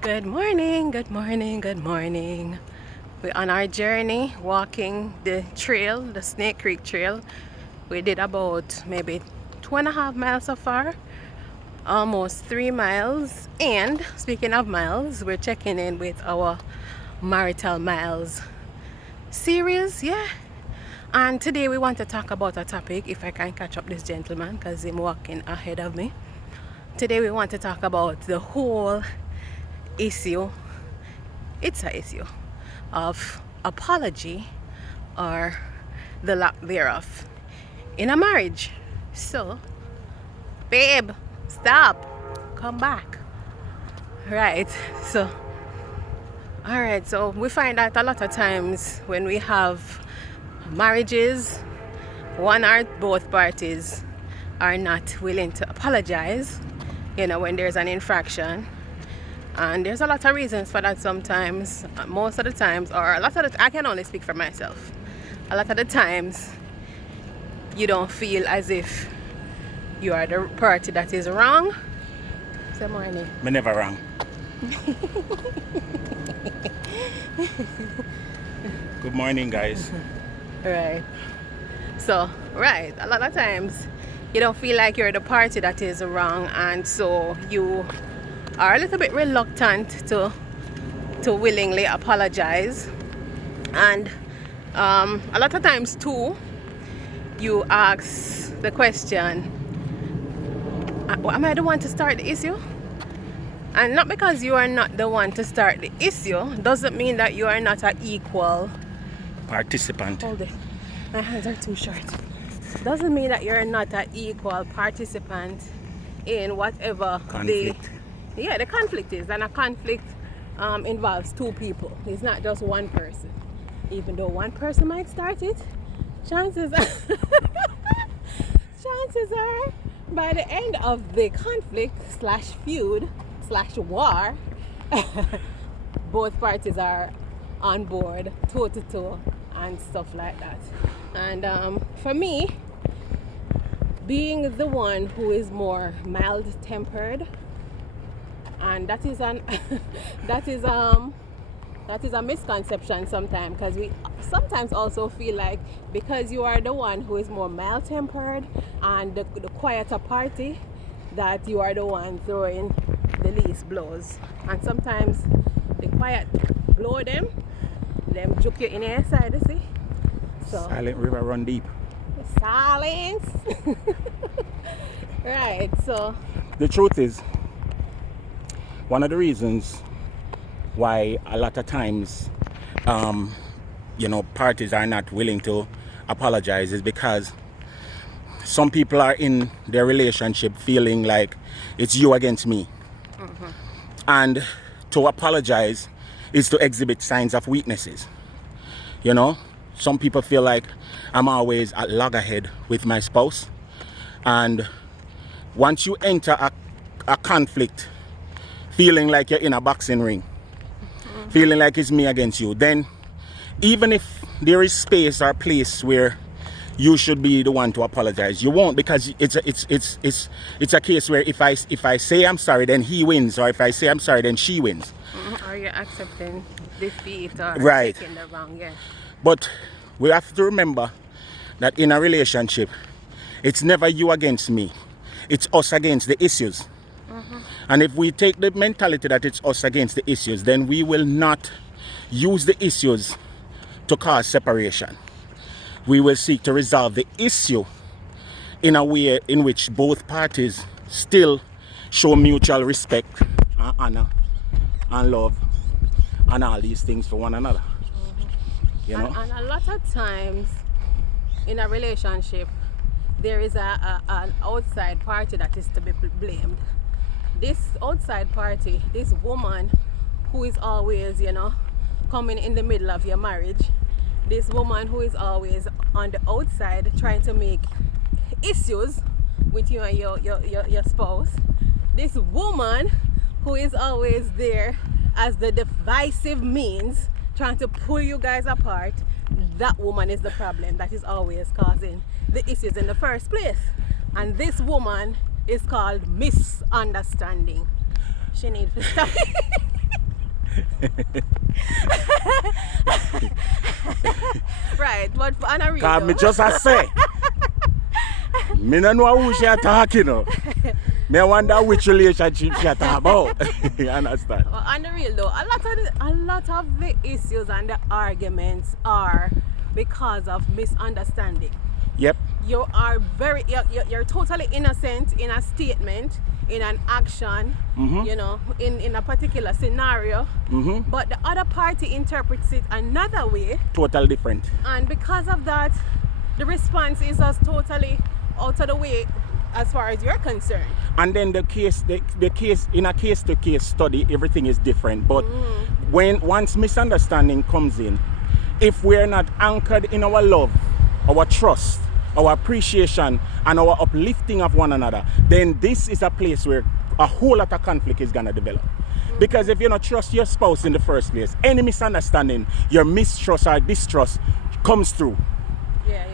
Good morning, good morning, good morning. We're on our journey walking the trail, the Snake Creek Trail. We did about maybe 2.5 miles so far, almost 3 miles. And speaking of miles, we're checking in with our Marital Miles series, yeah. And today we want to talk about a topic, if I can catch up this gentleman, because he's walking ahead of me. Today we want to talk about the whole issue, it's an issue of apology or the lack thereof in a marriage. So, babe, stop, come back. Right, so, alright, so we find that a lot of times when we have marriages, one or both parties are not willing to apologize, when there's an infraction. And there's a lot of reasons for that sometimes. Most of the times, or a lot of the I can only speak for myself. A lot of the times, you don't feel as if you are the party that is wrong. Good morning. Me never wrong. Good morning, guys. Right. So, right, a lot of times you don't feel like you're the party that is wrong, and so you are a little bit reluctant to willingly apologize. And a lot of times too, you ask the question, am I the one to start the issue? And not because you are not the one to start the issue doesn't mean that you are not an equal participant. Hold it, my hands are too short. Doesn't mean that you're not an equal participant in whatever conflict. The conflict is, and a conflict involves two people. It's not just one person. Even though one person might start it, chances are by the end of the conflict / feud / war, both parties are on board, toe to toe, and stuff like that. And for me, being the one who is more mild-tempered, and that is a misconception sometimes, because we sometimes also feel like because you are the one who is more mild-tempered and the quieter party, that you are the one throwing the least blows. And sometimes the quiet blow them juke you in your side, you see. So Silent river run deep. Silence. Right, so the truth is, one of the reasons why a lot of times parties are not willing to apologize is because some people are in their relationship feeling like it's you against me. Mm-hmm. And to apologize is to exhibit signs of weaknesses. Some people feel like I'm always at loggerhead with my spouse, and once you enter a conflict feeling like you're in a boxing ring, mm-hmm. feeling like it's me against you, then even if there is space or place where you should be the one to apologize, you won't, because it's a case where if I say I'm sorry, then he wins, or if I say I'm sorry, then she wins. Mm-hmm. Or you're accepting defeat or right. Taking the wrong, yeah. But we have to remember that in a relationship, it's never you against me. It's us against the issues. Mm-hmm. And if we take the mentality that it's us against the issues, then we will not use the issues to cause separation. We will seek to resolve the issue in a way in which both parties still show mutual respect and honor and love and all these things for one another. Mm-hmm. And a lot of times in a relationship, there is an outside party that is to be blamed. This outside party, this woman who is always, coming in the middle of your marriage, this woman who is always on the outside trying to make issues with you and your spouse, this woman who is always there as the divisive means trying to pull you guys apart, that woman is the problem that is always causing the issues in the first place. And this woman is called misunderstanding. She needs to stop. Right, but on a real Cause me though. just a say. Me no know who she a talking of. Me wonder which relationship she a talk about. You understand? Well, on the real though, a lot of the issues and the arguments are because of misunderstanding. Yep. You are you're totally innocent in a statement, in an action, you know, in a particular scenario, but the other party interprets it another way, Total different. and because of that, the response is just totally out of the way as far as you're concerned. And then the case in a case to case study, everything is different. But when once misunderstanding comes in, if we're not anchored in our love, our trust, our appreciation, and our uplifting of one another, then this is a place where a whole lot of conflict is gonna develop. Because if you don't trust your spouse in the first place, any misunderstanding, your mistrust or distrust comes through. Yeah.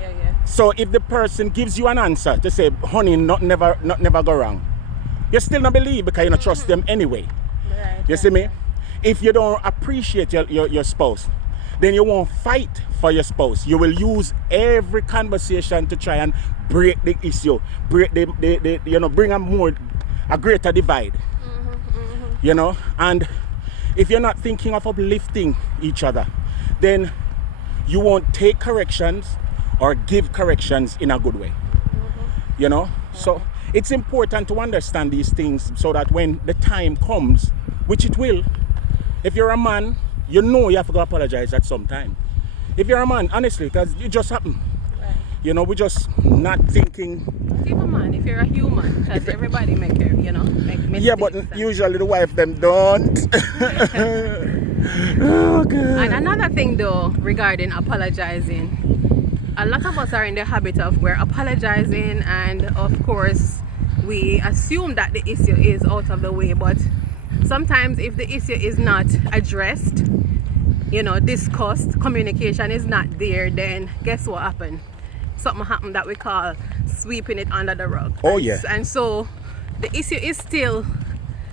So if the person gives you an answer to say, honey, not never go wrong, you still not believe because you don't trust them anyway. Right, You see me? If you don't appreciate your spouse, then you won't fight for your spouse. You will use every conversation to try and break the issue, break the you know, bring a greater divide. You know, and if you're not thinking of uplifting each other, then you won't take corrections or give corrections in a good way. You know, so it's important to understand these things so that when the time comes, which it will, if you're a man, you know you have to go apologize at some time. If you're a man, honestly, because it just happened. Right. You know, we're just not thinking. Not even man, if you're a human, because everybody make mistakes. Yeah, but usually the wife them don't. Oh, God. And another thing though, regarding apologizing, a lot of us are in the habit of we're apologizing, and of course we assume that the issue is out of the way, but sometimes if the issue is not addressed, you know, discussed, communication is not there, then guess what happened? Something happened that we call sweeping it under the rug. Oh yeah. And so the issue is still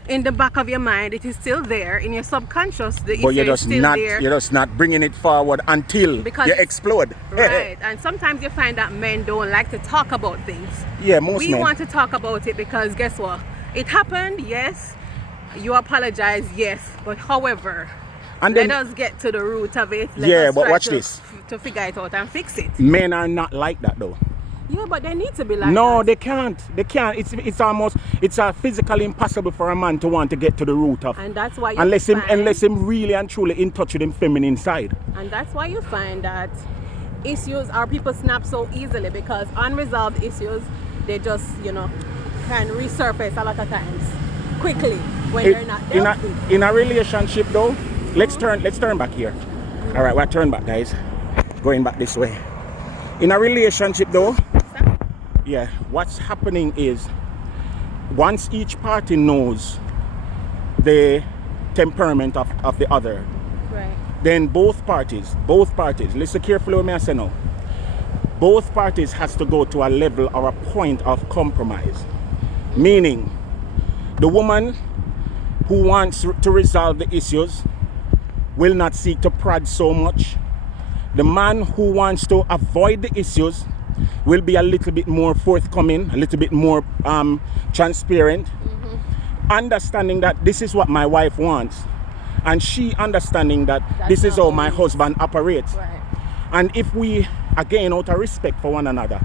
in the back of your mind, it is still there in your subconscious. The issue But you're is just still not there. you're just not bringing it forward until Because you explode. Right, and sometimes you find that men don't like to talk about things. Yeah, most We men. want to talk about it because guess what? It happened, yes. You apologize, yes. But however, And let then us get to the root of it. Yeah, us but try watch to, this. To figure it out and fix it. men are not like that though. Yeah, but they need to be like No, that. they can't. They can't. It's physically impossible for a man to want to get to the root of. And that's why you unless find, him really and truly in touch with him feminine side. And that's why you find that issues or people snap so easily, because unresolved issues, they just, you know, can resurface a lot of times quickly when they're not dealt with. In a relationship though, let's turn back here. All right, we'll turn back, guys. Going back this way. In a relationship though, yeah, what's happening is once each party knows the temperament of the other, Right. then both parties, listen carefully what I say now. Both parties has to go to a level or a point of compromise. Meaning, the woman who wants to resolve the issues will not seek to prod so much. The man who wants to avoid the issues will be a little bit more forthcoming, a little bit more transparent, understanding that this is what my wife wants, and she understanding that this is how my husband operates. Right. And if we, again, out of respect for one another,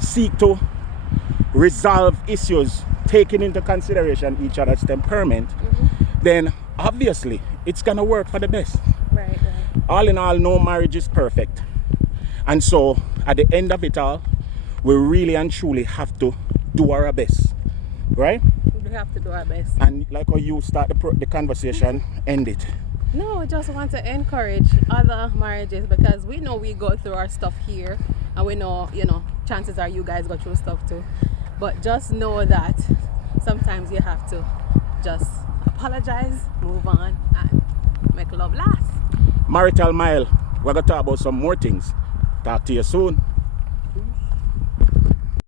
seek to resolve issues, taking into consideration each other's temperament, then obviously it's gonna work for the best. Right. All in all, no marriage is perfect. And so at the end of it all, we really and truly have to do our best, right? We have to do our best. And like how you start the conversation, end it. No, I just want to encourage other marriages, because we know we go through our stuff here, and we know, you know, chances are you guys go through stuff too. But just know that sometimes you have to just apologize, move on, and make love last. Marital Mile, we're going to talk about some more things. Talk to you soon.